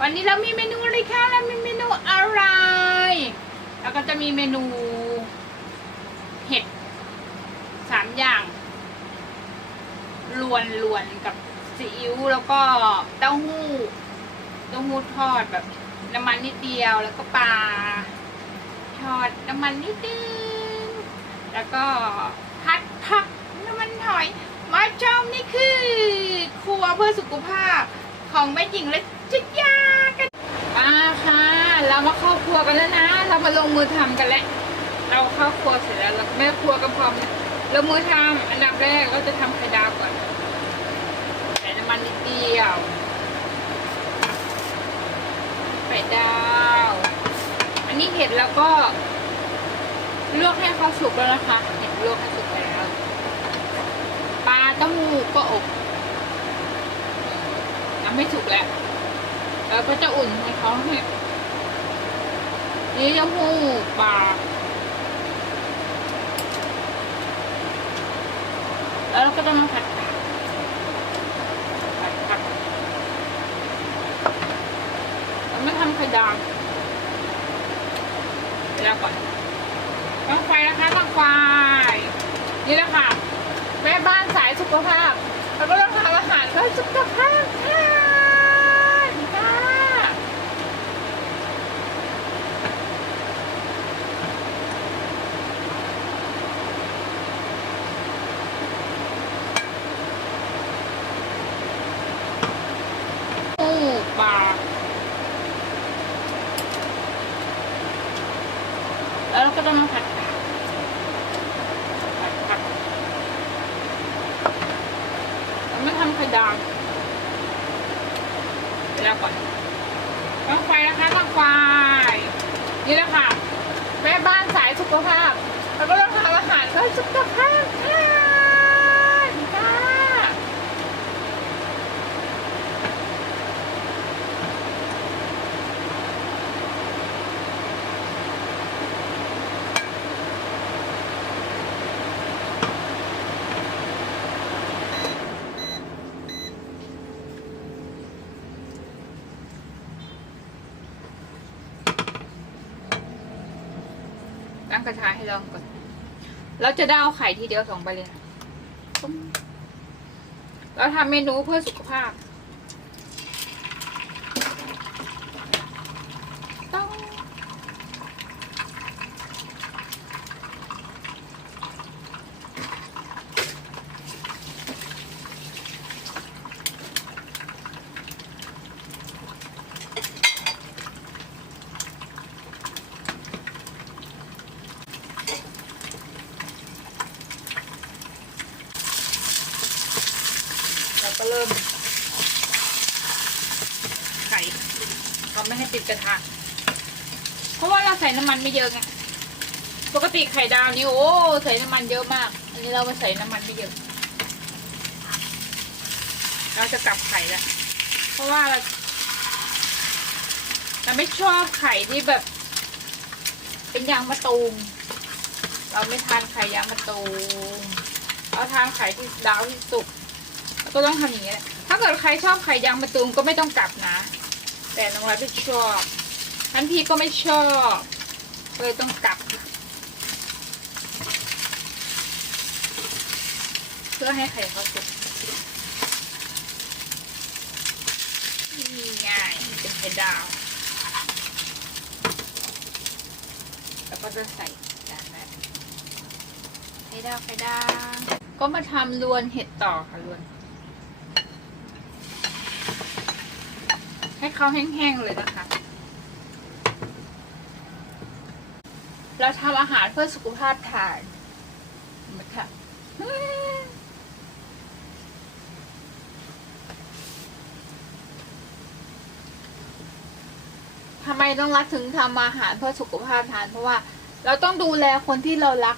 วันนี้เรามีเมนูอะไรคะเรามีเมนูอะไร แล้วก็จะมีเมนู เห็ดสามอย่างรวนรวนกับซีอิ๊วแล้วก็เต้าหู้เต้าหู้ทอดแบบน้ำมันนิดเดียวแล้วก็ปลาทอดน้ำมันนิดนึงแล้วก็ผัดผักน้ำมันหอยมาชมนี่คือ ครัวเพื่อสุขภาพของแม่หญิงและจิตยา มาค่ะ เรามาเข้าครัวกันแล้วนะ เรามาลงมือทำกันแล้วเราเข้าครัวเสร็จแล้วเราแม่ครัวก็พร้อมนะลงมือทำอันดับแรกเราจะทำไข่ดาวก่อนใส่น้ำมันนิดเดียวไข่ดาว อันนี้เห็ดแล้วก็ลวกให้เขาสุกแล้วนะคะเห็ดลวกให้สุกแล้วปลาเต้าหู้ก็อบน้ำไม่สุกแล้ว แล้วก็จะอุ่นให้เขาให้นี่เต้าหู้ปลาแล้วเราก็จะมาผัดผักผัดเราไม่ทำไข่ดาวเวลาก่อนตั้งไฟนะคะตั้งไฟนี่แหละค่ะแม่บ้านสายสุขภาพ แล้วก็ต้องทำอาหารเพื่อสุขภาพค่ะปูปลาแล้วเราก็ต้องมาผัดผักผัดผัก เราไม่ทำไข่ดาว แล้วก่อนตั้งไฟนะคะตั้งไฟนี่แหละค่ะ แม่บ้านสายสุขภาพ แล้วก็ต้องทำอาหารเพื่อสุขภาพค่ะตั้ง กระทะให้ลองก่อน เราจะได้เอาไข่ทีเดียวสองใบเลยนะปุ้มเราทำเมนูเพื่อสุขภาพ ต้อง เราก็เริ่ม ไข่ทำไม่ให้ติด กระทะ เพราะว่าเราใส่น้ำมันไม่เยอะไง ปกติไข่ดาวนี่โอ้ใส่น้ำมันเยอะมาก อันนี้เรามาใส่น้ำมันไม่เยอะ เราจะกลับไข่ล้วเพราะว่าเราเราไม่ชอบไข่ที่แบบ เป็นยางมะตูม เราไม่ทานไข่ยางมะตูม เราทานไข่ที่ดาวที่สุกก็ต้องทำอย่างนี้แหละถ้าเกิดใครชอบไข่ยางมะตูมก็ไม่ต้องกลับนะ แต่น้องรัฐไม่ชอบท่านพี่ก็ไม่ชอบเลยต้องกลับ เพื่อให้ไข่เขาสุกนี่ง่ายเป็นไข่ดาว แล้วก็จะใส่จานนั้นไข่ดาวไข่ดาว ก็มาทำรวนเห็ดต่อค่ะรวน ให้เขาแห้งๆเลยนะคะ เราทำอาหารเพื่อสุขภาพทานมาค่ะทำไมต้องรักถึงทำอาหารเพื่อสุขภาพทาน เพราะว่าเราต้องดูแลคนที่เรารัก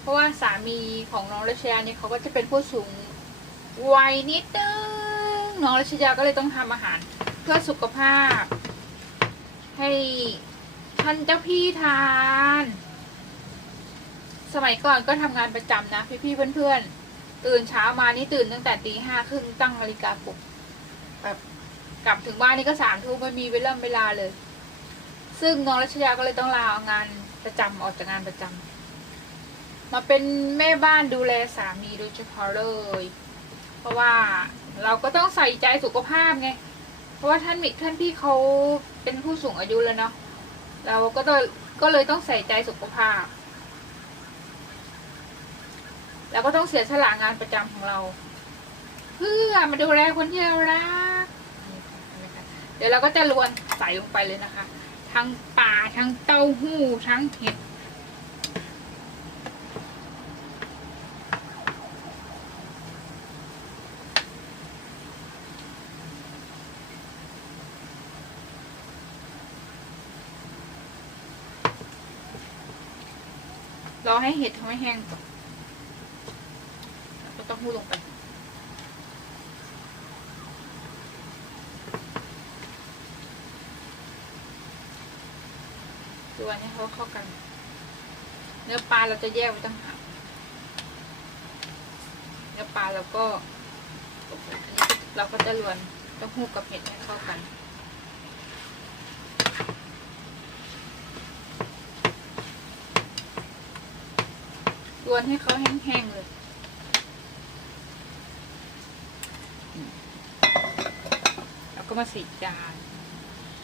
เพราะว่าสามีของน้องรัชยาเนี่ยเขาก็จะเป็นผู้สูงวัยนิดนึงน้องรัชยาก็เลยต้องทำอาหาร พื่อสุขภาพ ให้ท่านเจ้าพี่ทาน สมัยก่อนก็ทำงานประจำนะพี่ๆเพื่อนๆ ตื่นเช้ามานี่ตื่นตั้งแต่ตีห้าครึ่งตั้งนาฬิกาปลุกแบบกลับถึงบ้านนี่ก็สามทุ่มไม่มีเวลาเวลาเลย ซึ่งน้องรัชยาก็เลยต้องลางานประจำออกจากงานประจำมาเป็นแม่บ้านดูแลสามีโดยเฉพาะเลย เพราะว่าเราก็ต้องใส่ใจสุขภาพไง เพราะว่าท่านมิท่านพี่เขาเป็นผู้สูงอายุแล้วเนาะเราก็ต้องก็เลยต้องใส่ใจสุขภาพ แล้วก็ต้องเสียสละงานประจำของเรา เพื่อมาดูแลคนที่เรารักนี่ค่ะเห็นไหมคะเดี๋ยวเราก็จะรวนใส่ลงไปเลยนะคะ ทั้งปลาทั้งเต้าหู้ทั้งเห็ด ให้เห็ดเขาไม่แห้งก่อนก็ต้องหูลงไปตัวนี้เขาเข้ากัน เนื้อปลาเราจะแยกไว้ตั้งหากเนื้อปลาเราก็ เราก็จะรวนต้องหูกับเห็ดให้เข้ากัน รวนให้เขาแห้งๆเลย แล้วก็มาใส่จาน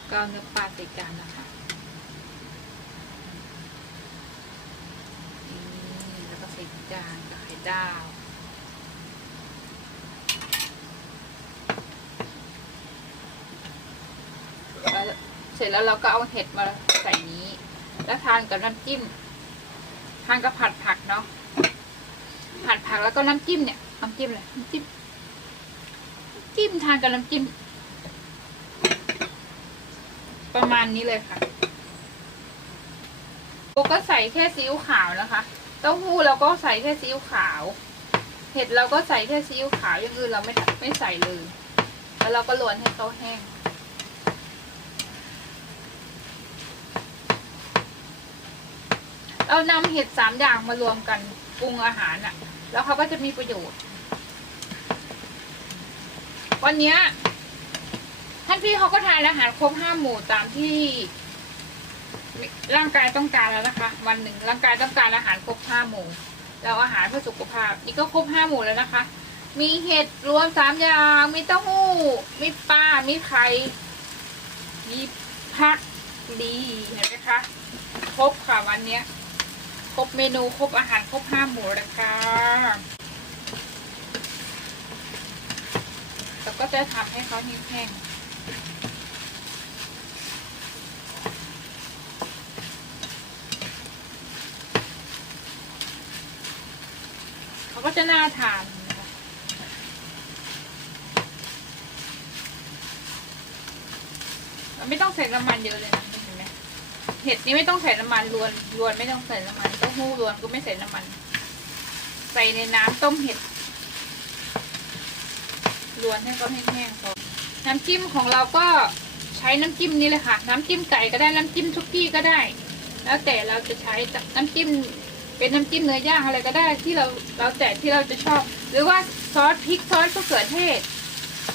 ก็เอาเนื้อปลาใส่จานนะคะนี่แล้วก็ใส่จานกับไข่ดาวเสร็จแล้วเราก็เอาเห็ดมาใส่นี้ แล้วทานกับน้ำจิ้ม ทานกับผัดผักเนาะผัดผักแล้วก็น้ำจิ้มเนี่ยน้ำจิ้มเลยน้ำจิ้มจิ้มทานกับน้ำจิ้ม ประมาณนี้เลยค่ะเราก็ใส่แค่ซีอิ๊วขาวนะคะเต้าหู้เราก็ใส่แค่ซีอิ๊วขาว เห็ดเราก็ใส่แค่ซีอิ๊วขาวอย่างอื่นเราไม่ไม่ใส่เลย แล้วเราก็ลวนให้เขาแห้ง เรานำเห็ดสามอย่างมารวมกันปรุงอาหารอะ่ะ แล้วเขาก็จะมีประโยชน์ วันเนี้ยท่านพี่เขาก็ทานอาหารครบห้าหมู่ตามที่ร่างกายต้องการแล้วนะคะ วันหนึ่งร่างกายต้องการอาหารครบห้าหมู่แล้วอาหารเพื่อสุขภาพ นี่ก็ครบห้าหมู่แล้วนะคะ มีเห็ดรวมสามอย่างมีเต้าหู้มีปลามีไข่มีผักดีเห็นไหมคะ ครบค่ะวันเนี้ย ครบเมนูครบอาหารครบห้าหมู่แล้วค่ะแล้วก็จะทำให้เขาแห้งๆเขาก็จะน่าทานนะคะมันไม่ต้องใส่น้ำมันเยอะเลยนะ เห็ดนี้ไม่ต้องใส่น้ำมันรวนรวนไม่ต้องใส่น้ำมันเต้าหู้รวนก็ไม่ใส่น้ำมัน ใส่ในน้ำต้มเห็ดรวนให้เขาแห้งๆพอน้ำจิ้มของเราก็ใช้น้ำจิ้มนี้เลยค่ะ น้ำจิ้มไก่ก็ได้น้ำจิ้มทุกกี้ก็ได้ แล้วแต่เราจะใช้น้ำจิ้มเป็นน้ำจิ้มเนื้อย่างอะไรก็ได้ที่เราเราแต่ที่เราจะชอบ หรือว่าซอสพริกซอสมะเขือเทศ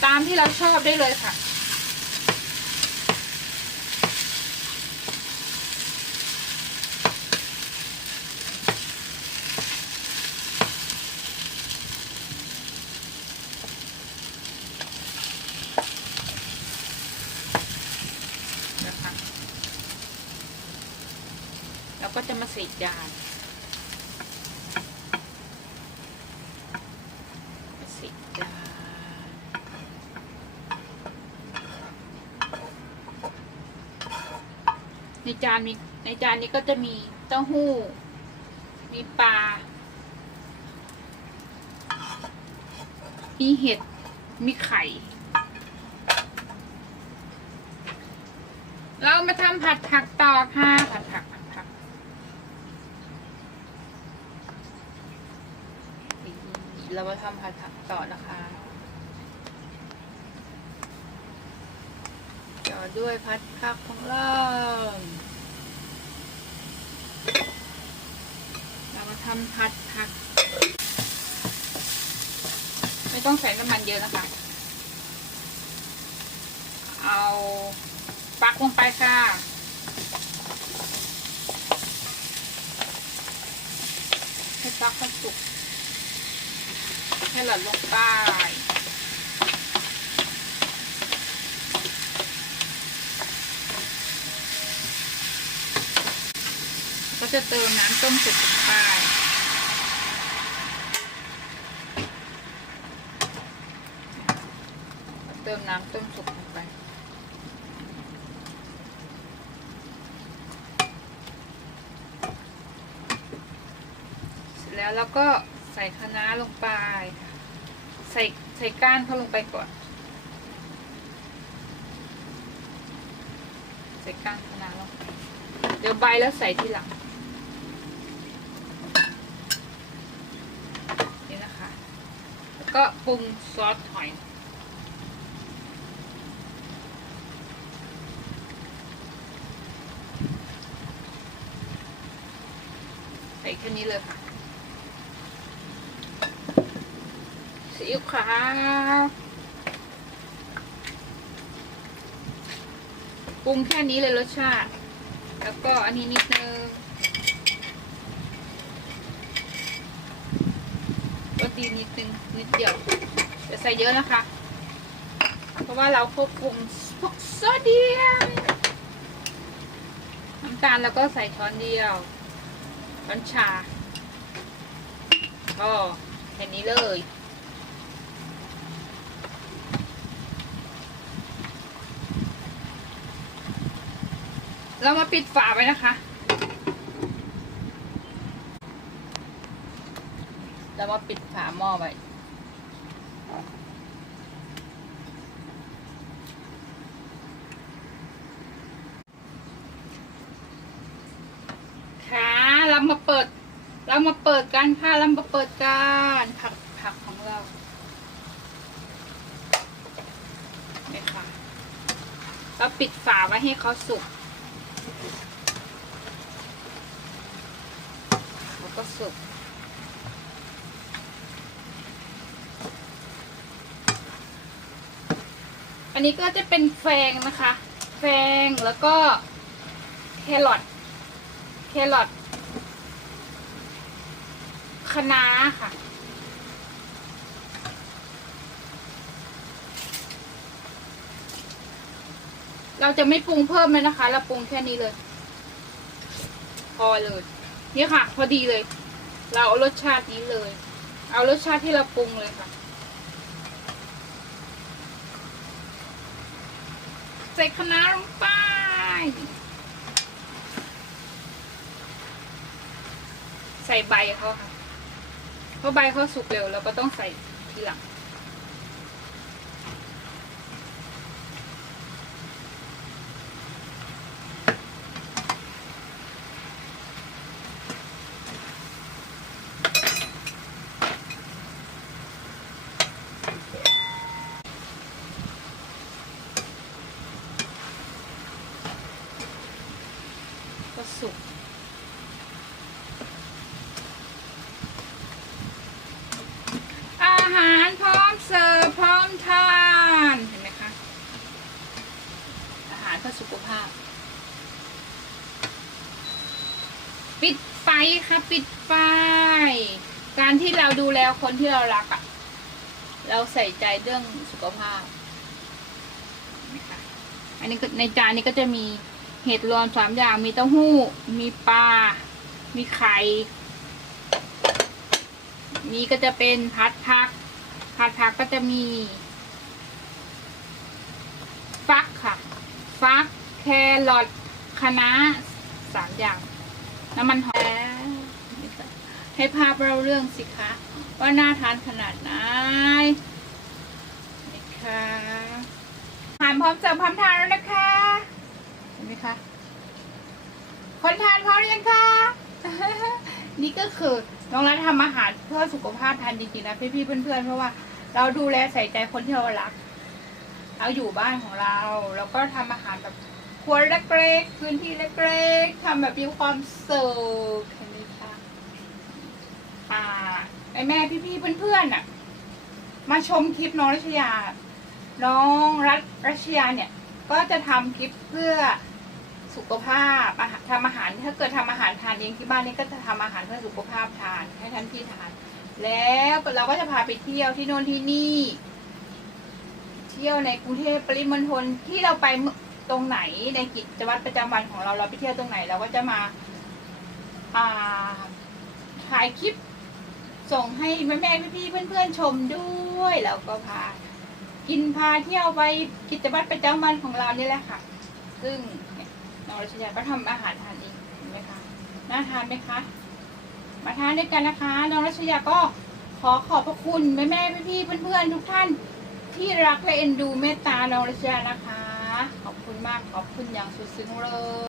ตามที่เราชอบได้เลยค่ะ ก็จะมาใส่จานมาใส่จานในจานมีในจานนี้ก็จะมีเต้าหู้ มีปลา มีเห็ด มีไข่ เรามาทำผัดผักต่อค่ะ ผัดผักผัดผักนี่ เรามาทำผัดผักต่อนะคะต่อด้วยผัดผักของเราเรามาทำผัดผัก ไม่ต้องใส่น้ำมันเยอะนะคะเอาปลักลงไปค่ะให้ปลักมันสุก ให้หล่นลงไปก็จะเติมน้ำต้มสุกลงไปเติมน้ำต้มสุกลงไปเสร็จแล้วเราก็ ส่คะน้าลงไปค่ะใส่ใส่ก้านเขาลงไปก่อน ใส่ก้านคะน้าลงไปเดี๋ยวใบแล้วใส่ทีหลังนี่นะคะ แล้วก็ปรุงซอสหอยใส่แค่นี้เลยค่ะ ซีอิ๊วขาปรุงแค่นี้เลยรสชาติ แล้วก็อันนี้นิดนึงรสดีนิดนึงนิดเดียวจะใส่เยอะนะคะ เพราะว่าเราควบคุมพวกโซเดียมน้ำตาลแล้วก็ใส่ช้อนเดียวช้อนชาก็แค่นี้เลย เรามาปิดฝาไว้นะคะ เรามาปิดฝาหม้อไว้ค่ะเรามาเปิด เรามาเปิดกันค่ะเรามาเปิดกันผักผักของเราเนี่ยค่ะเราปิดฝาไว้ให้เขาสุก ก็สุกอันนี้ก็จะเป็นแฟงนะคะ แฟงแล้วก็แครอทแครอทคะน้าค่ะ เราจะไม่ปรุงเพิ่มเลยนะคะ เราปรุงแค่นี้เลย พอเลย นี่ค่ะ พอดีเลย เราเอารสชาตินี้เลย เอารสชาติที่เราปรุงเลยค่ะใส่คะน้าลงไปใส่ใบเขาค่ะ เพราะใบเขาสุกเร็วเราก็ต้องใส่ทีหลัง ก็สุก อาหารพร้อมเสิร์ฟพร้อมทาน เห็นไหมคะ อาหารเพื่อ สุภาพ ปิดไฟค่ะ ปิดไฟ การที่เราดูแลคนที่เรารักอะ่ะ เราใส่ใจเรื่องสุขภาพนไหมคะอันนี้ในจานนี้ก็จะมีเห็ดรวมสามอย่าง มีเต้าหู้ มีปลา มีไข่ นี่ก็จะเป็นพัดพัก พัดพักก็จะมี ฟักค่ะ ฟัก รอทคะน้าสามอย่าง น้ำมันหอยให้ภาพเราเรื่องสิคะ ว่าน่าทานขนาดไหนนี่ค่ะทานพร้อมเสิร์ฟพร้อมทานแล้วนะคะเห็นไหมคะคนทานพร้อมหรือยังคะนี่ก็คือน้องรัฐทำอาหารเพื่อสุขภาพทานจริงๆนะพี่ๆเพื่อนๆเพราะว่าเราดูแลใส่ใจคนที่เรารักเราอยู่บ้านของเรา แล้วก็ทำอาหารแบบ ครัวเล็กๆพื้นที่เล็กๆทำแบบมีความสุขเห็นไหมคะอ่าไอแม่พี่ๆเพื่อนๆน่ะ มาชมคลิปน้องรัชยา น้องรัฐรัชยาเนี่ย ก็จะทำคลิปเพื่อสุขภาพอาหารทำอาหารถ้าเกิดทำอาหารทานเองที่บ้านนี่ก็จะทำอาหารเพื่อสุขภาพทานให้ท่านพี่ทาน แล้วเราก็จะพาไปเที่ยวที่โน่นที่นี่ เที่ยวในกรุงเทพปริมณฑลที่เราไป ตรงไหนในกิจวัตรประจำวันของเราเราไปเที่ยวตรงไหน เราก็จะมาถ่ายคลิปส่งให้แม่แม่พี่พี่ๆเพื่อนๆชมด้วยแล้วก็พากินพาเที่ยวไปกิจวัตรประจำวันของเรานี่แหละค่ะ ซึ่งน้องรัชยาก็ทำอาหารทานเองเห็นไหมคะน่าทานไหมคะมาทานด้วยกันนะคะ น้องรัชยาก็ขอขอบพระคุณแม่แม่พี่พี่ๆเพื่อนๆทุกท่านที่รักและเอ็นดูเมตตาน้องรัชยานะคะ ขอบคุณมากขอบคุณอย่างสุดซึ้งเลย